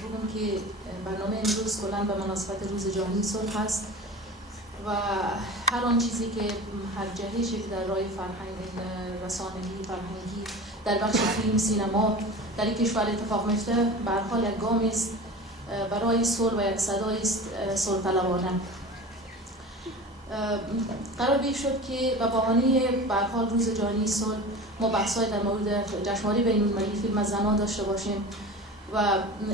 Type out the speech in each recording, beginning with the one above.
بگم که برنامه امروز کلاً به مناسبت روز جهانی صلح هست و هر آن چیزی که هر جهشی که در راه رسانه‌ای فرهنگی در بخش فیلم سینما در این کشور اتفاق میفته به هر حال یک گامی است برای صلح و یک صدایی است صلح طلبانه. قرار به شد که به بهانه به هر حال روز جهانی صلح ما بحث‌های در مورد جشنواره بین‌المللی فیلم زنان داشته باشیم و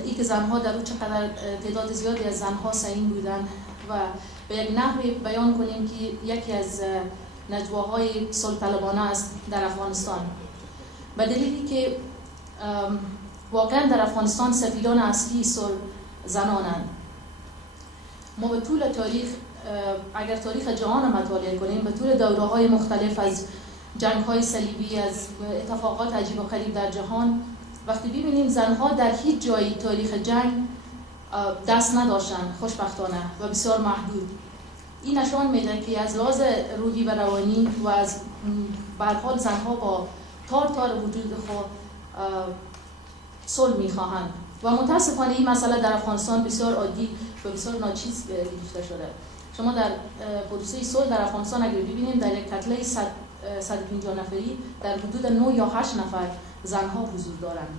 این که زنها در اون چقدر تعداد زیادی از زنها سعیم بودن و به یک نحوی بیان کنیم که یکی از نجواهای صلح طلبانه است در افغانستان، به دلیلی که واقعا در افغانستان سفیران اصلی صلح زنانند. ما به طول تاریخ اگر تاریخ جهان مطالعه کنیم به طول دوره‌های مختلف از جنگ‌های صلیبی، از اتفاقات عجیب و غریب در جهان، وقتی ببینیم زنها در هیچ جایی تاریخ جنگ دست نداشتن خوشبختانه و بسیار محدود. این نشان میده که از لحاظ روحی و روانی و از به هر حال زنها با تار وجود خود صلح میخواهند و متاسفانه این مسئله در افغانستان بسیار عادی و بسیار ناچیز گرفته شده. شما در پروسه صلح در افغانستان اگر ببینیم در یک کتله 150 نفری در حدود 9 یا 8 نفر زنها حضور دارند.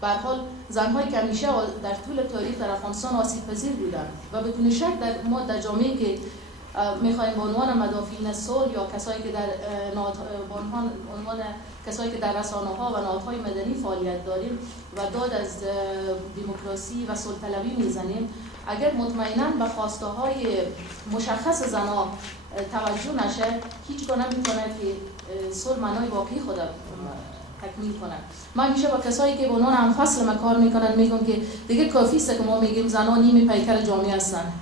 به هر حال زن‌هایی که همیشه در طول تاریخ در افغانستان آسیب‌پذیر بودند و بدون شک ما در جامعه‌ای که می‌خوایم به عنوان مدافعین صلح یا کسایی که در عنوان کسایی که در رسانه‌ها و نهادهای مدنی فعالیت داریم و داد از دموکراسی و صلح طلبی می‌زنیم، اگر مطمئناً به خواسته‌های مشخص زن‌ها توجه نشه، هیچگاه نمی‌تونه که صلح معنای واقعی خود تکمیل کنند. من همیشه با کسایی که به عنوان همفصل ما کار میکنن میگم که دیگه کافی است که ما میگیم زنان نیمه پیکر جامعه هستن.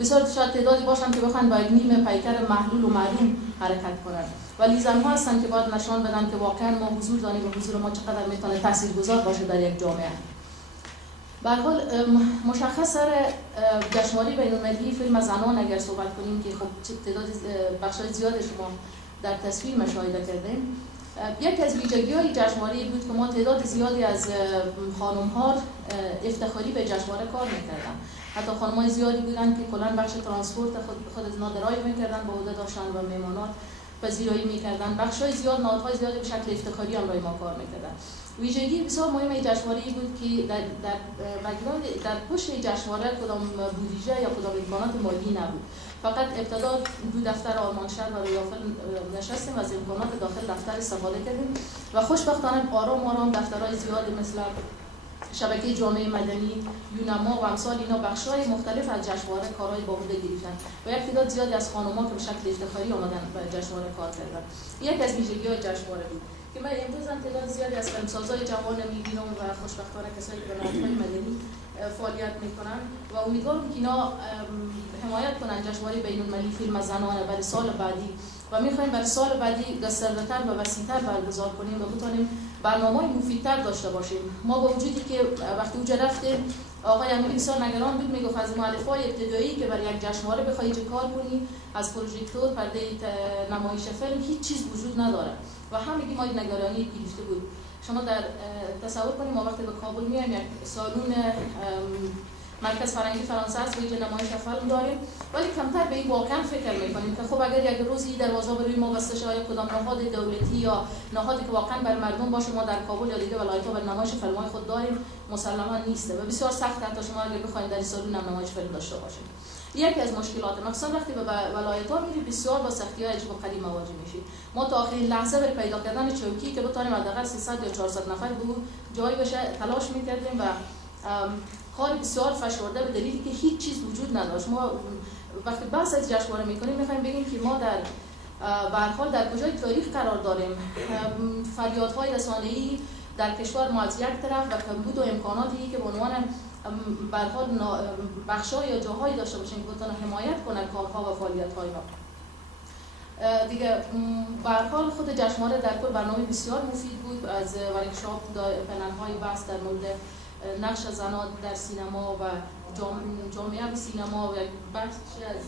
بسیار شاید تعدادی باشن که بخوان با یک نیمه پیکر محلول و معلوم حرکت کنن، ولی زنها هستن که باید نشان بدن که واقعا ما حضور داریم و حضور ما چقدر میتونه تاثیرگذار باشه در یک جامعه. به هر حال مشخص سر جشنواره بین‌المللی فیلم زنان اگر صحبت کنیم که خب تعداد بخشای زیاد شما در تصویر مشاهده کردیم، یکی از ویژگی‌های جشنواره بود که ما تعداد زیادی از خانم‌ها افتخاری به جشنواره کار می‌کردن. حتی خانم‌های زیادی بودن که کلاً بخش ترانسپورت خود از درایو می‌کردن، به عهده داشتن و میمانات پذیرایی می‌کردن. بخشای زیاد، نهادهای زیادی به شکل افتخاری هم روی ما کار می‌کردن. ویژگی بسیار مهم این جشنواره بود که در پشت جشنواره کدام بودجه یا کدام امکانات مالی نبود. فقط ابتدا دو دفتر آرمانشهر و ریافل نشستیم و از امکانات داخل دفتر استفاده کردیم و خوشبختانه آرام دفترهای زیادی مثل شبکه جامعه مدنی، یونما و امثال اینا بخش‌های مختلف از جشنواره کارهای با عهده گرفتن و یک تعداد زیادی از خانم‌ها که به شکل افتخاری آمدن به جشنواره کار کردن. یک از ویژگی‌های جشنواره بود که من امروز هم تعداد زیادی از فیلمسازهای جوان می‌بینم و خوشبختانه کسایی که به نهادهای مدنی فعالیت می‌کنن و امیدوارم که اینا حمایت کنن جشنواره بین‌المللی فیلم زنان برای سال بعدی و می‌خوایم برای سال بعدی گسترده‌تر و وسیع‌تر برگزار کنیم و بتونیم برنامه‌های مفیدتر داشته باشیم. ما با وجودی که وقتی اونجا رفتیم آقای امیری بسیار نگران بود، میگفت از مؤلفه‌های ابتدایی که برای یک جشنواره بخوای کار کنی از پروژکتور پرده نمایش فیلم هیچ چیز وجود نداره و همگی ما این نگرانی گرفته بود. شما در تصور کنید ما وقتی به کابل میایم یک سالن مرکز فرهنگی فرانسه است و اینجا نمایش فیلم داریم، ولی کمتر به این واقعا فکر میکنیم که خب اگر یک روزی دروازه روی ما بسته شه یا کدام نهاد دولتی یا نهادی که واقعا بر مردم باشه ما در کابل یا دیگه ولایت‌ها بر نمایش فیلم‌های خود داریم مسلماً نیست و بسیار سخت حتی شما اگر بخواید در این سالن نمایش فیلم داشته باشید. یکی از مشکلات مخصوصا وقتی به ولایت‌ها میری بسیار با سختی‌های عجیب و غریب مواجه میشی. ما تا آخرین لحظه برای پیدا کردن چوکی که بتونیم حداقل 300 یا 400 نفر به جایی بشه تلاش می‌کردیم و کار بسیار فشرده به دلیلی که هیچ چیز وجود نداشت. ما وقتی بحث از جشنواره می‌کنیم می‌خوایم بگیم که ما در به هر حال در کجای تاریخ قرار داریم. فریادهای رسانه‌ای در کشور ما از یک طرف و کمبود و امکاناتی که به عنوان به هر حال بخش‌ها یا جاهایی داشته باشیم که بتونن حمایت کنن کارها و فعالیت‌های ما. دیگه به هر حال خود جشنواره در کل برنامه بسیار مفید بود، از ورکشاپ پنل‌های بحث در مورد نقش زنان در سینما و جامعه سینما و بخشی از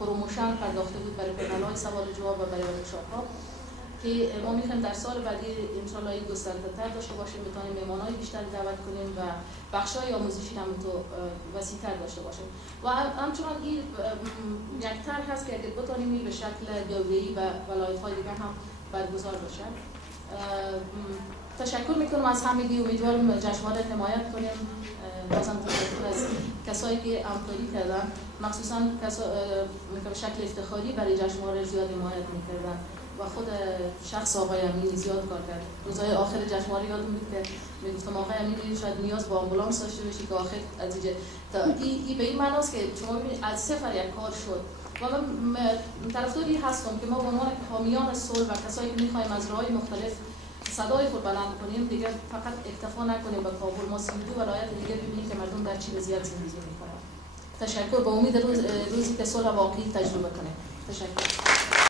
پروموشن پرداخته بود برای پنل‌های سوال جواب و برای ورکشاپ‌ها. که ما میخوایم در سال بعدی انشالله این گسترده‌تر داشته باشیم، بتونیم مهمانای بیشتری دعوت کنیم و بخشای آموزشی هم تو وسیع‌تر داشته باشیم. و همچنان این یک طرح هست که اگر بتونیم این به شکل دوره‌ای و ولایت‌های دیگه هم برگزار بشه. تشکر میکنم از همگی، امیدوارم جشنواره حمایت کنیم. بازم تشکر از کسایی که همکاری کردن، مخصوصا به شکل افتخاری برای جشنواره زیاد حمایت میکردن و خود شخص آقای امینی زیاد کار کرد. روزهای آخر جشنواره یادم میاد که میگفتم آقای امینی شاید نیاز به آمبولانس داشته باشی که آخر از این به این معناست که شما ببینید از صفر یک کار شد. و من طرفداری هستم که ما به عنوان حامیان صلح و کسایی که میخوایم از راه‌های مختلف صدای خود بلند کنیم، دیگه فقط اکتفا نکنیم به کابل، ما 32 ولایت دیگه ببینیم که مردم در چه وضعیت زندگی میکنن. تشکر، به امید روزی که صلح واقعی تجربه کنیم. تشکر.